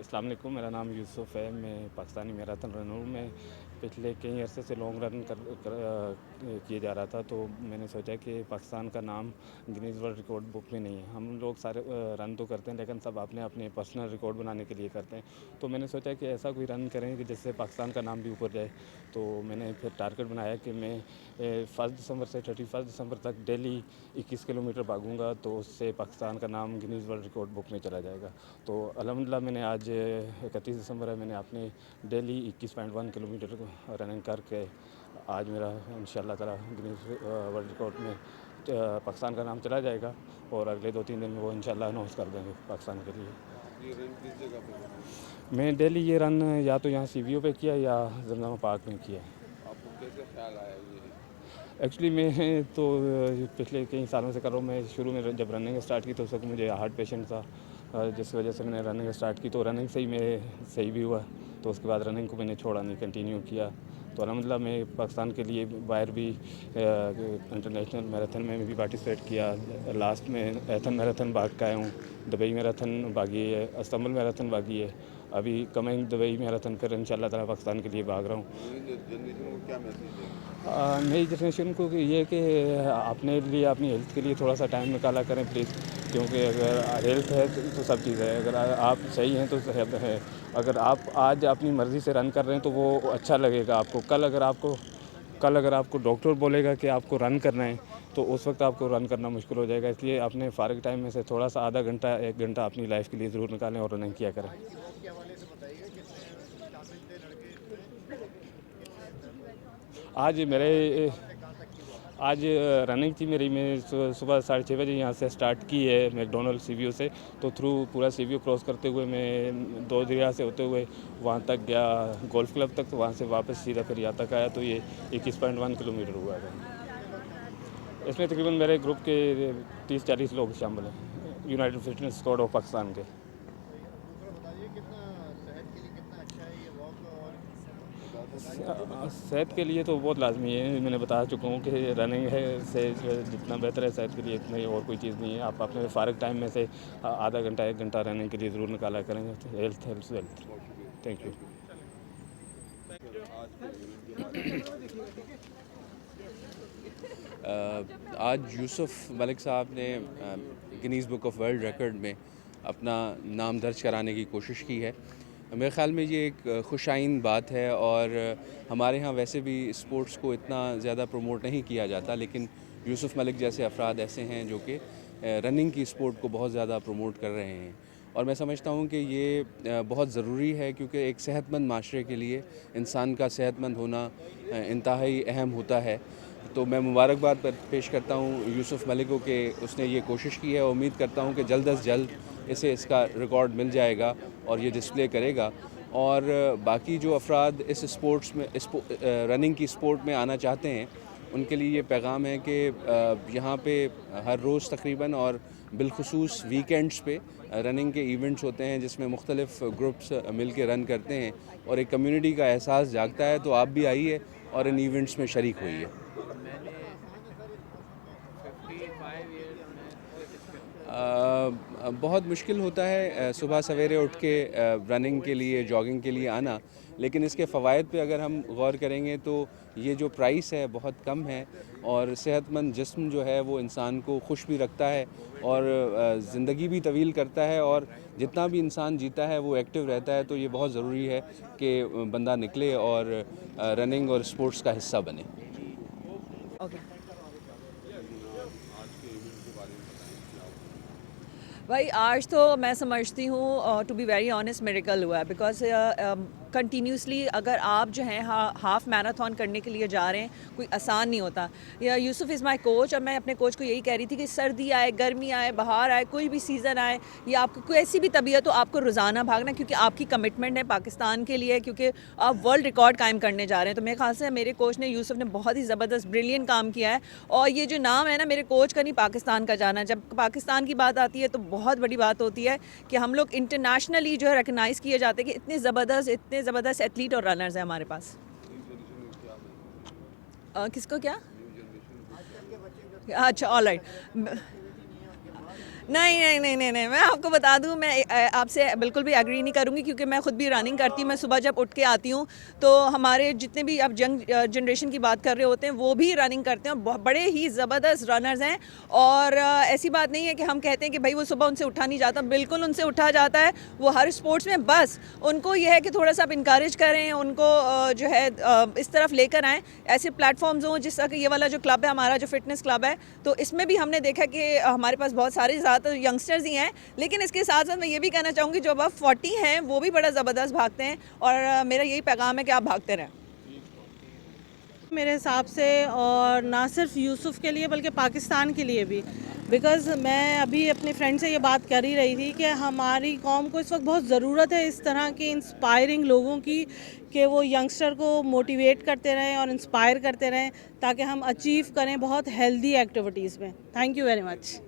अस्सलाम वालेकुम। मेरा नाम यूसुफ़ है। मैं पाकिस्तानी मैराथन रनर हूँ। मैं पिछले कई अरसे से लॉन्ग रन किए जा रहा था, तो मैंने सोचा कि पाकिस्तान का नाम गिनीज़ वर्ल्ड रिकॉर्ड बुक में नहीं है। हम लोग सारे रन तो करते हैं, लेकिन सब अपने अपने पर्सनल रिकॉर्ड बनाने के लिए करते हैं। तो मैंने सोचा कि ऐसा कोई रन करें कि जिससे पाकिस्तान का नाम भी ऊपर जाए। तो मैंने फिर टारगेट बनाया कि मैं 1 दिसंबर से 31 दिसंबर तक डेली 21 किलोमीटर भागूंगा, तो उससे पाकिस्तान का नाम गिनीज़ वर्ल्ड रिकॉर्ड बुक में चला जाएगा। तो अल्हम्दुलिल्लाह मैंने आज 31 दिसंबर है, मैंने अपनी डेली 21.1 किलोमीटर रनिंग करके आज मेरा इंशाल्लाह ताला गिनीज़ वर्ल्ड रिकॉर्ड में पाकिस्तान का नाम चला जाएगा, और अगले 2-3 दिन में वो इंशाल्लाह अनाउंस कर देंगे पाकिस्तान के लिए। ये रन किस जगह पे करते हैं? मैं डेली ये रन या तो यहाँ सीवीओ पे किया या जमजमा पार्क में किया। आपको कैसे ख्याल आया ये? एक्चुअली मैं तो पिछले कई सालों से कर रहा हूँ। मैं शुरू में जब रनिंग स्टार्ट की तो उस वक्त मुझे हार्ट पेशेंट था, जिस वजह से मैंने रनिंग स्टार्ट की, तो रनिंग से ही मैं सही भी हुआ। तो उसके बाद रनिंग को मैंने छोड़ा नहीं, कंटिन्यू किया। तो अल्हम्दुलिल्लाह मैं पाकिस्तान के लिए बाहर भी इंटरनेशनल मैराथन में भी पार्टिसिपेट किया। लास्ट में एथन मैराथन भाग का आया हूँ, दुबई मैराथन भागी है, इस्तांबुल मैराथन भागी है। अभी कमिंग दुबई मैराथन फिर इंशाल्लाह ताला पाकिस्तान के लिए भाग रहा हूँ। नई जनरेशन को क्या मैसेज देंगे? नई जनरेशन को ये है कि अपने लिए, अपनी हेल्थ के लिए थोड़ा सा टाइम निकाला करें प्लीज़, क्योंकि अगर हेल्थ है तो सब चीज़ है। अगर आप सही हैं तो सेहत है। अगर आप आज अपनी मर्ज़ी से रन कर रहे हैं तो वो अच्छा लगेगा आपको। कल अगर आपको डॉक्टर बोलेगा कि आपको रन करना है, तो उस वक्त आपको रन करना मुश्किल हो जाएगा। इसलिए अपने फ़ारिग टाइम में से थोड़ा सा आधा घंटा 1 घंटा अपनी लाइफ के लिए ज़रूर निकालें और रनिंग किया करें। के हवाले से बताइएगा कितने शामिल थे लड़के इसमें, कितने आज कितने मेरे राउंड थे, कहाँ से कहाँ तक की हुआ? आज रनिंग थी मेरी। मैं सुबह 6:30 बजे यहाँ से स्टार्ट की है मैकडोनल्ड सीवीओ से। तो थ्रू पूरा सीवीओ क्रॉस करते हुए मैं 2 दरिया से होते हुए वहाँ तक गया, गोल्फ क्लब तक। तो वहाँ से वापस सीधा फिर यहाँ तक आया, तो ये 21.1 किलोमीटर हुआ है। कितने लोग शामिल थे इसमें? इसमें तकरीबन मेरे ग्रुप के 30-40 लोग शामिल हैं, United fitness squad of Pakistan के। सही है। दूसरा बताइए कितना सेहत के लिए कितना अच्छा है ये वॉक, और बता सकते हैं? सेहत के लिए तो बहुत लाजमी है। मैंने बता चुका हूँ कि रनिंग है से जितना बेहतर है सेहत के लिए, इतना ही, और कोई चीज़ नहीं है। आप अपने फ़ारिग टाइम में से आधा घंटा 1 घंटा रनिंग के लिए ज़रूर निकाला करेंगे। Health health wealth. बहुत शुक्रिया। Thank you. Thank you. Sir, आज के इवेंट के बारे में बताइए। आज यूसुफ मलिक साहब ने Guinness book of world record में अपना नाम दर्ज कराने की कोशिश की है। मेरे ख़्याल में ये एक खुशाइन बात है, और हमारे यहाँ वैसे भी स्पोर्ट्स को इतना ज़्यादा प्रमोट नहीं किया जाता, लेकिन यूसुफ मलिक जैसे अफराद ऐसे हैं जो कि रनिंग की स्पोर्ट को बहुत ज़्यादा प्रमोट कर रहे हैं। और मैं समझता हूँ कि ये बहुत ज़रूरी है, क्योंकि एक सेहतमंद माशरे के लिए इंसान का सेहतमंद होना इंतहाई अहम होता है। तो मैं मुबारकबाद पेश करता हूँ यूसुफ मलिक को कि उसने ये कोशिश की है। उम्मीद करता हूँ कि जल्द अज़ जल्द इसे इसका रिकॉर्ड मिल जाएगा और ये डिस्प्ले करेगा। और बाकी जो अफराद इस स्पोर्ट्स में रनिंग की स्पोर्ट में आना चाहते हैं, उनके लिए ये पैगाम है कि यहाँ पे हर रोज़ तकरीबन, और बिलखुसूस वीकेंड्स पे रनिंग के इवेंट्स होते हैं जिसमें मुख्तलिफ़ ग्रुप्स मिल के रन करते हैं, और एक कम्युनिटी का एहसास जागता है। तो आप भी आइए और इन इवेंट्स में शरीक होइए। सबसे बड़ा आसान है सर इस मौसम में? बहुत मुश्किल होता है सुबह सवेरे उठ के रनिंग के लिए, जॉगिंग के लिए आना, लेकिन इसके फ़वाइद पे अगर हम गौर करेंगे तो ये जो प्राइस है बहुत कम है, और सेहतमंद जिस्म जो है वो इंसान को खुश भी रखता है, और ज़िंदगी भी तवील करता है, और जितना भी इंसान जीता है वो एक्टिव रहता है। तो ये बहुत ज़रूरी है कि बंदा निकले और रनिंग और स्पोर्ट्स का हिस्सा बने। ओके लेकिन आज के इवेंट के बारे में बताएं, क्या हुआ? भाई, आज तो मैं समझती हूँ to be very honest miracle हुआ है, बिकॉज कंटिन्यूसली अगर आप जो हैं हाफ मैराथन करने के लिए जा रहे हैं, कोई आसान नहीं होता। या यूसुफ इज़ माई कोच, और मैं अपने कोच को यही कह रही थी कि सर्दी आए, गर्मी आए, बाहर आए, कोई भी सीज़न आए, या आपको कोई ऐसी भी तबीयत हो, आपको रोज़ाना भागना, क्योंकि आपकी कमिटमेंट है पाकिस्तान के लिए, क्योंकि आप वर्ल्ड रिकॉर्ड कायम करने जा रहे हैं। तो मेरे ख्याल से मेरे कोच ने, यूसुफ ने, बहुत ही ज़बरदस्त ब्रिलियंट काम किया है। और ये जो नाम है ना मेरे कोच का, नहीं पाकिस्तान का जाना, जब पाकिस्तान की बात आती है तो बहुत बड़ी बात होती है कि हम लोग इंटरनेशनली जो है रिकगनाइज़ किए जाते हैं कि इतने ज़बरदस्त एथलीट और रनर्स हैं हमारे पास। न्यू जनरेशन को क्या मैसेज देंगे? किसको क्या? न्यू जनरेशन को आजकल क्या? के बच्चे जो अच्छा, ऑल राइट। एक्टिविटी नहीं है उनके पास, नहीं, मैं आपको बता दूँ, मैं आपसे बिल्कुल भी एग्री नहीं करूँगी, क्योंकि मैं खुद भी रनिंग करती हूँ। मैं सुबह जब उठ के आती हूँ, तो हमारे जितने भी आप यंग जनरेशन की बात कर रहे होते हैं, वो भी रनिंग करते हैं और बड़े ही ज़बरदस्त रनर्स हैं। और ऐसी बात नहीं है कि हम कहते हैं कि भाई वो सुबह उनसे उठा नहीं जाता, बिल्कुल उनसे उठा जाता है। वो हर स्पोर्ट्स में, बस उनको ये है कि थोड़ा-सा आप इनकरेज करें, उनको जो है इस तरफ लेकर आएँ। ऐसे प्लेटफ़ॉर्म्स हों, जिस तरह कि ये वाला जो क्लब है हमारा, जो फ़िटनेस क्लब है, तो इसमें भी हमने देखा कि हमारे पास बहुत सारे ज़्यादातर यंगस्टर्स ही हैं। लेकिन इसके साथ-साथ मैं ये भी कहना चाहूँगी, जो अब 40 हैं, वो भी बड़ा ज़बरदस्त भागते हैं और मेरा यही पैगाम है कि आप भागते रहें। मेरे हिसाब से, और ना सिर्फ यूसुफ के लिए बल्कि पाकिस्तान के लिए भी, बिकॉज़ मैं अभी अपने फ्रेंड से ये बात कर ही रही थी कि हमारी कौम को इस वक्त बहुत ज़रूरत है इस तरह के इंस्पायरिंग लोगों की, कि वो यंगस्टर को मोटिवेट करते रहें और इंस्पायर करते रहें, ताकि हम अचीव करें बहुत हेल्दी एक्टिविटीज़ में। Thank you very much.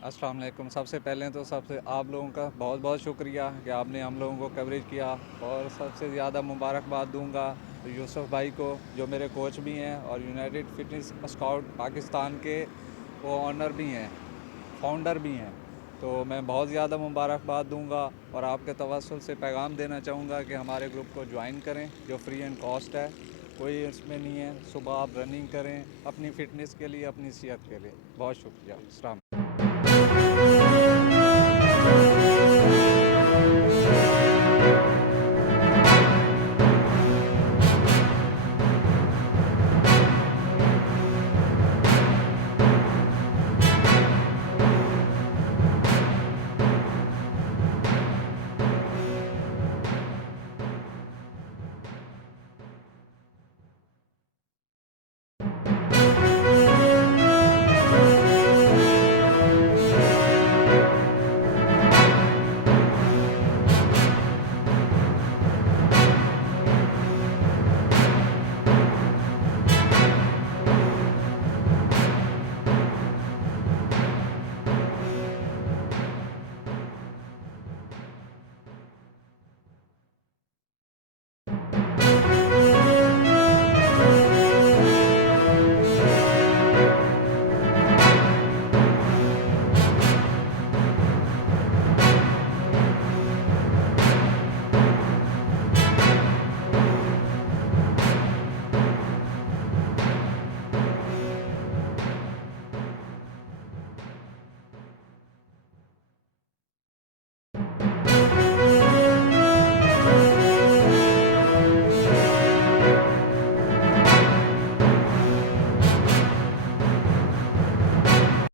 अस्सलाम वालेकुम। सबसे पहले तो सबसे आप लोगों का बहुत बहुत शुक्रिया कि आपने हम लोगों को कवरेज किया, और सबसे ज़्यादा मुबारकबाद दूंगा यूसुफ भाई को, जो मेरे कोच भी हैं और यूनाइटेड फिटनेस स्काउट पाकिस्तान के वो ऑनर भी हैं, फाउंडर भी हैं। तो मैं बहुत ज़्यादा मुबारकबाद दूंगा और आपके तवस्सुल से पैगाम देना चाहूँगा कि हमारे ग्रुप को ज्वाइन करें, जो फ्री एंड कॉस्ट है, कोई इसमें नहीं है। सुबह आप रनिंग करें अपनी फ़िटनेस के लिए, अपनी सेहत के लिए। बहुत शुक्रिया। अस्सलाम।